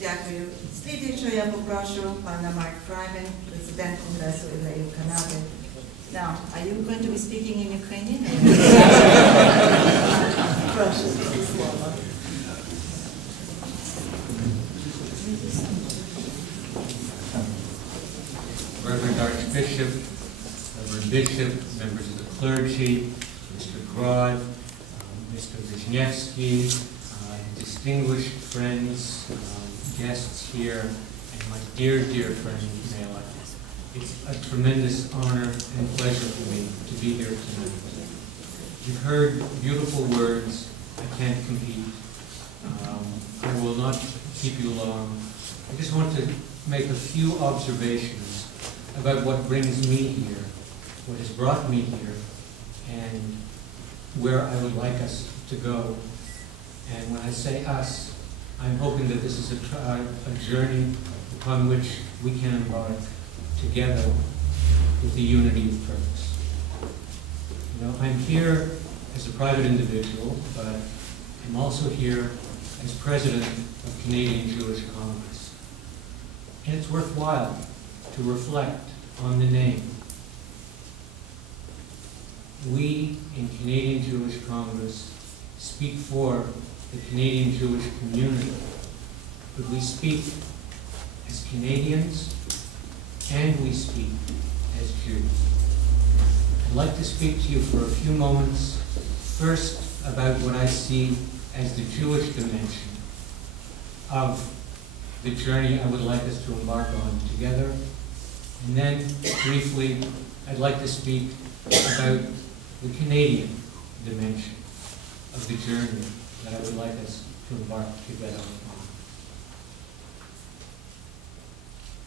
Дякую. Слідуючо я попрошу пана Mark Freiman, президент Конгресу євреїв Канади. Now, are you going to be speaking in Ukrainian? Прошу, слово. Reverend Archbishop, Reverend Bishop, members of the clergy, Mr. Grod, Mr. Wresznewskyj, distinguished friends, guests here, and my dear, dear friend, Meylakh. It's a tremendous honor and pleasure for me to be here tonight. You've heard beautiful words. I can't compete. I will not keep you long. I just want to make a few observations about what brings me here, what has brought me here, and where I would like us to go. And when I say us, I'm hoping that this is a journey upon which we can embark together with the unity of purpose. You know, I'm here as a private individual, but I'm also here as president of Canadian Jewish Congress. And it's worthwhile to reflect on the name. We in Canadian Jewish Congress speak for the Canadian Jewish community, but we speak as Canadians and we speak as Jews. I'd like to speak to you for a few moments, first about what I see as the Jewish dimension of the journey I would like us to embark on together. And then, briefly, I'd like to speak about the Canadian dimension of the journey that I would like us to embark together on.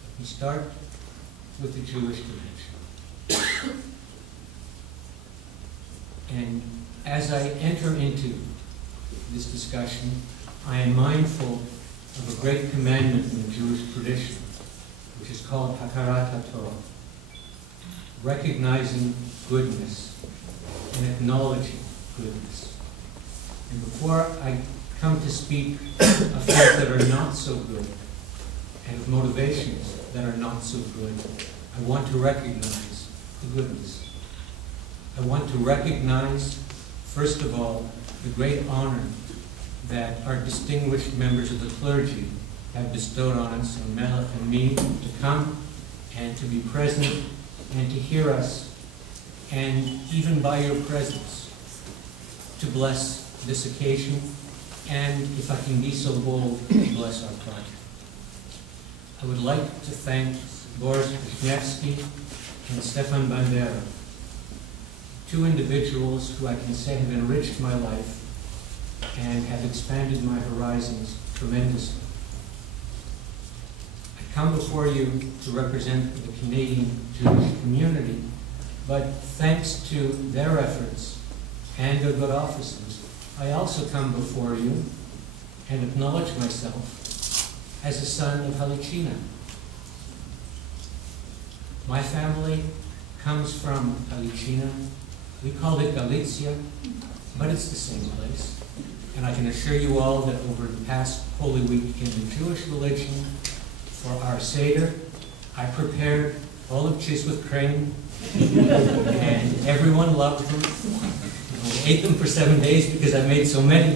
Let me start with the Jewish dimension. And as I enter into this discussion, I am mindful of a great commandment in the Jewish tradition, which is called Hakarat HaTorah, recognizing goodness and acknowledging goodness. And before I come to speak of things that are not so good and of motivations that are not so good, I want to recognize the goodness. I want to recognize, first of all, the great honor that our distinguished members of the clergy have bestowed on us, on Meylakh and me, to come and to be present and to hear us, and even by your presence, to bless this occasion, and if I can be so bold, to bless our project. I would like to thank Borys and Stefan Bandera, two individuals who I can say have enriched my life and have expanded my horizons tremendously. I come before you to represent the Canadian Jewish community, but thanks to their efforts and their good offices, I also come before you and acknowledge myself as a son of Halicina. My family comes from Halicina. We call it Galicia, but it's the same place. And I can assure you all that over the past Holy Week in the Jewish religion, for our Seder, I prepared olive cheese with cream, and everyone loved them. We ate them for 7 days because I made so many.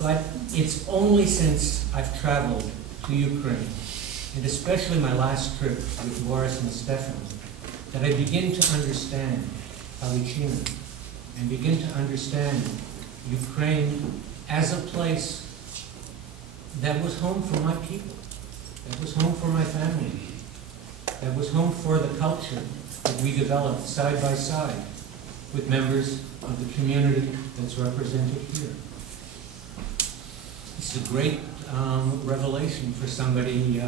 But it's only since I've traveled to Ukraine, and especially my last trip with Borys and Stefan, that I begin to understand Halicina and begin to understand Ukraine as a place that was home for my people, that was home for my family, that was home for the culture that we developed side by side with members of the community that's represented here. It's a great revelation for somebody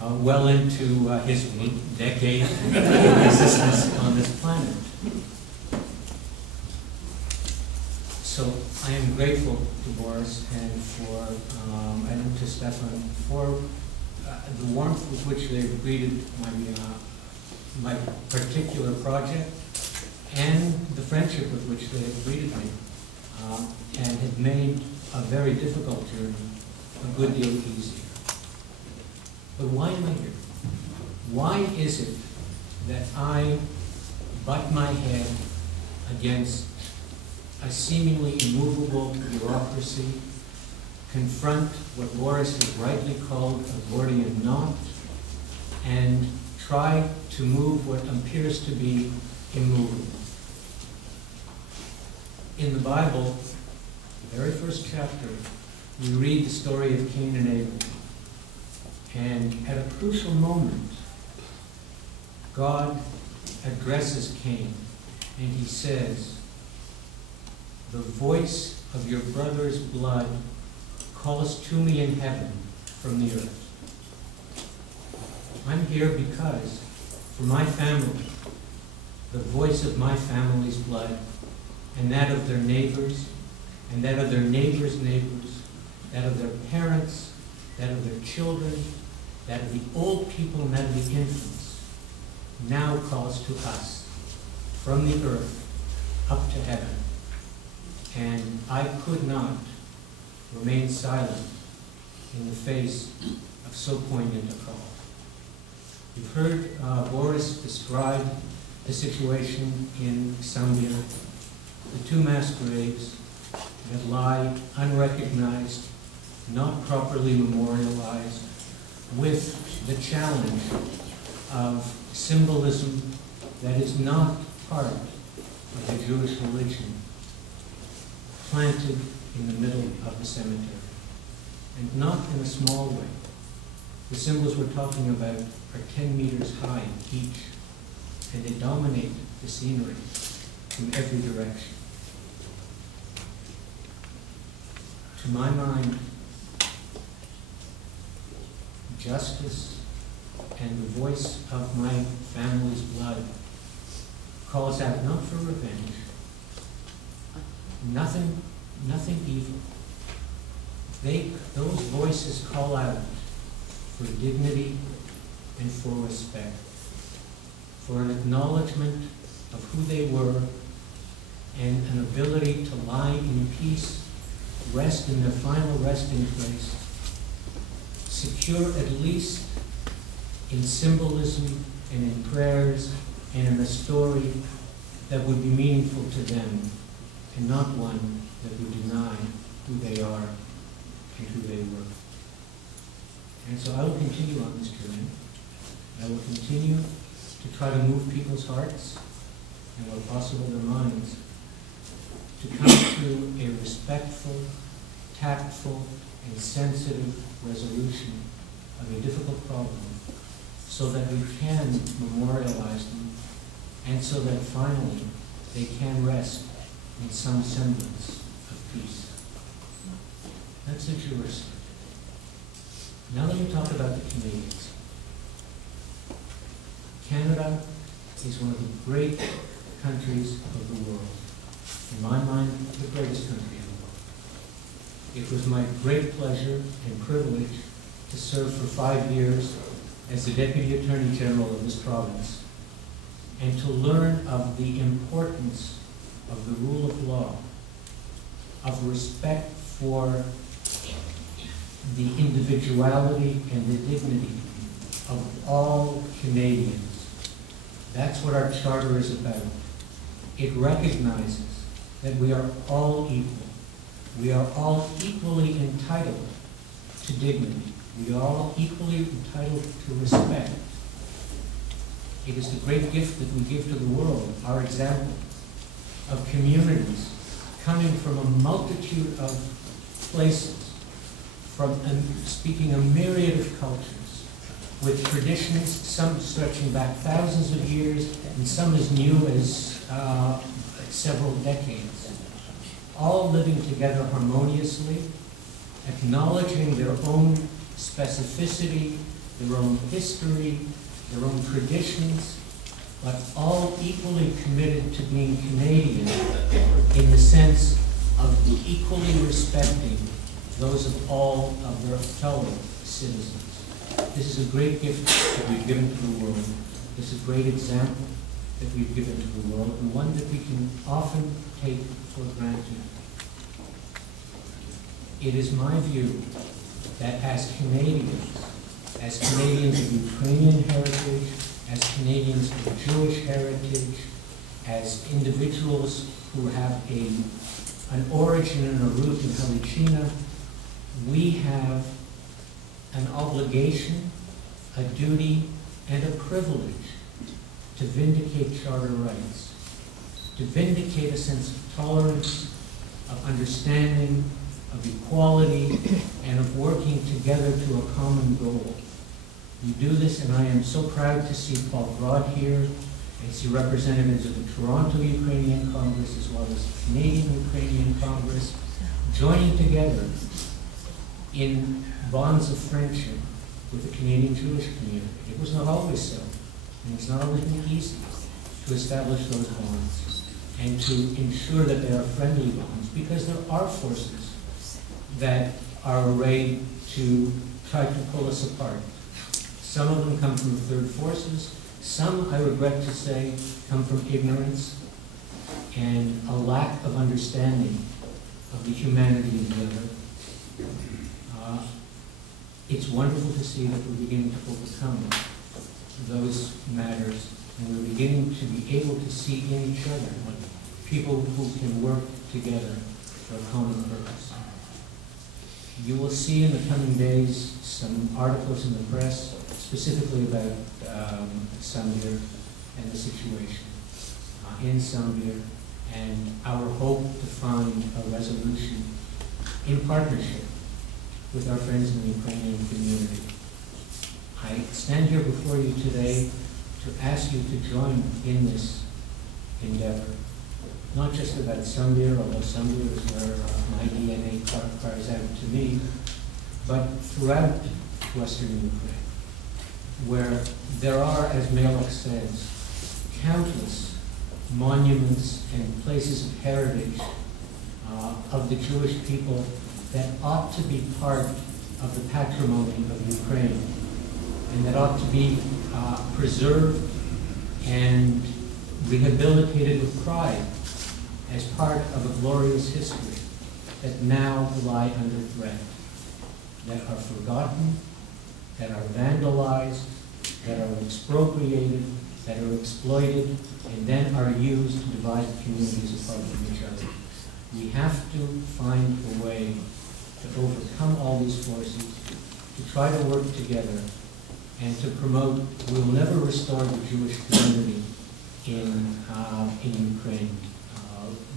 well into his decade of existence on this planet. So I am grateful to Borys and to Stefan for the warmth with which they've greeted my particular project and the friendship with which they have greeted me and have made a very difficult journey a good deal easier. But why am I here? Why is it that I butt my head against a seemingly immovable bureaucracy, confront what Borys has rightly called a Gordian knot, and try to move what appears to be immovable? In the Bible, the very first chapter, we read the story of Cain and Abel. And at a crucial moment, God addresses Cain, and he says, "The voice of your brother's blood calls to me in heaven from the earth." I'm here because, for my family, the voice of my family's blood, and that of their neighbors, and that of their neighbors' neighbors, that of their parents, that of their children, that of the old people, and that of the infants, now calls to us from the earth up to heaven. And I could not remain silent in the face of so poignant a call. You've heard Borys describe the situation in Zambia, the two mass graves that lie unrecognized, not properly memorialized, with the challenge of symbolism that is not part of the Jewish religion, planted in the middle of the cemetery, and not in a small way. The symbols we're talking about are 10 meters high each, and they dominate the scenery from every direction. To my mind, justice and the voice of my family's blood calls out not for revenge, nothing evil. Those voices call out for dignity and for respect, for an acknowledgement of who they were, and an ability to lie in peace, rest in their final resting place, secure at least in symbolism and in prayers and in a story that would be meaningful to them, and not one that would deny who they are and who they were. And so I will continue on this journey. I will continue to try to move people's hearts, and where possible their minds, to come to a respectful, tactful, and sensitive resolution of a difficult problem, so that we can memorialize them, and so that finally they can rest in some semblance of peace. That's the Jewish side. Now let me talk about the Canadians. Canada is one of the great countries of the world. In my mind, the greatest country in the world. It was my great pleasure and privilege to serve for 5 years as the Deputy Attorney General of this province, and to learn of the importance of the rule of law, of respect for the individuality and the dignity of all Canadians. That's what our charter is about. It recognizes that we are all equal. We are all equally entitled to dignity. We are all equally entitled to respect. It is the great gift that we give to the world, our example of communities coming from a multitude of places, from speaking a myriad of cultures, with traditions, some stretching back thousands of years, and some as new as several decades, all living together harmoniously, acknowledging their own specificity, their own history, their own traditions, but all equally committed to being Canadian in the sense of equally respecting those of all of their fellow citizens. This is a great gift that we've given to the world. This is a great example that we've given to the world, and one that we can often take for granted. it is my view that as Canadians of Ukrainian heritage, as Canadians of Jewish heritage, as individuals who have an origin and a root in Halichina, we have an obligation, a duty, and a privilege to vindicate charter rights, to vindicate a sense of tolerance, of understanding, of equality, and of working together to a common goal. We do this, and I am so proud to see Paul Grod here, and see representatives of the Toronto Ukrainian Congress as well as the Canadian Ukrainian Congress joining together in bonds of friendship with the Canadian Jewish community. It was not always so, and it's not always been easy to establish those bonds and to ensure that they are friendly bonds, because there are forces that are arrayed to try to pull us apart. Some of them come from third forces. Some, I regret to say, come from ignorance and a lack of understanding of the humanity of the other. It's wonderful to see that we're beginning to overcome those matters, and we're beginning to be able to see in each other people who can work together for a common purpose. You will see in the coming days some articles in the press specifically about Sambir and the situation in Sambir, and our hope to find a resolution in partnership with our friends in the Ukrainian community. I stand here before you today to ask you to join in this endeavor, not just about Sambir, although Sambir is where my DNA cries out to me, but throughout Western Ukraine, where there are, as Meylakh says, countless monuments and places of heritage of the Jewish people that ought to be part of the patrimony of Ukraine, and that ought to be preserved and rehabilitated with pride as part of a glorious history that now lie under threat, that are forgotten, that are vandalized, that are expropriated, that are exploited, and then are used to divide communities apart from each other. We have to find a way to overcome all these forces, to try to work together, and to promote. We will never restore the Jewish community in Ukraine.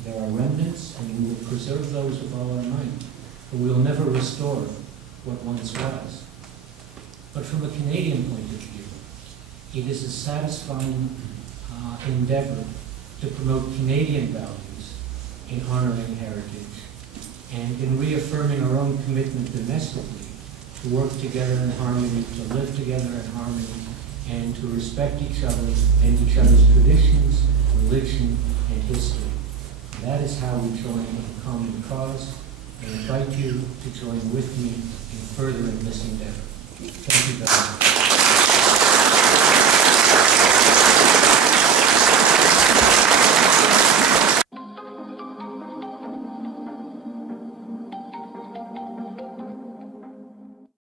There are remnants, and we will preserve those with all our might, but we will never restore what once was. But from a Canadian point of view, it is a satisfying endeavor to promote Canadian values in honoring heritage and in reaffirming our own commitment domestically to work together in harmony, to live together in harmony, and to respect each other and each other's traditions, religion, and history. That is how we join a common cause, and invite you to join with me in furthering this endeavor. Thank you very much.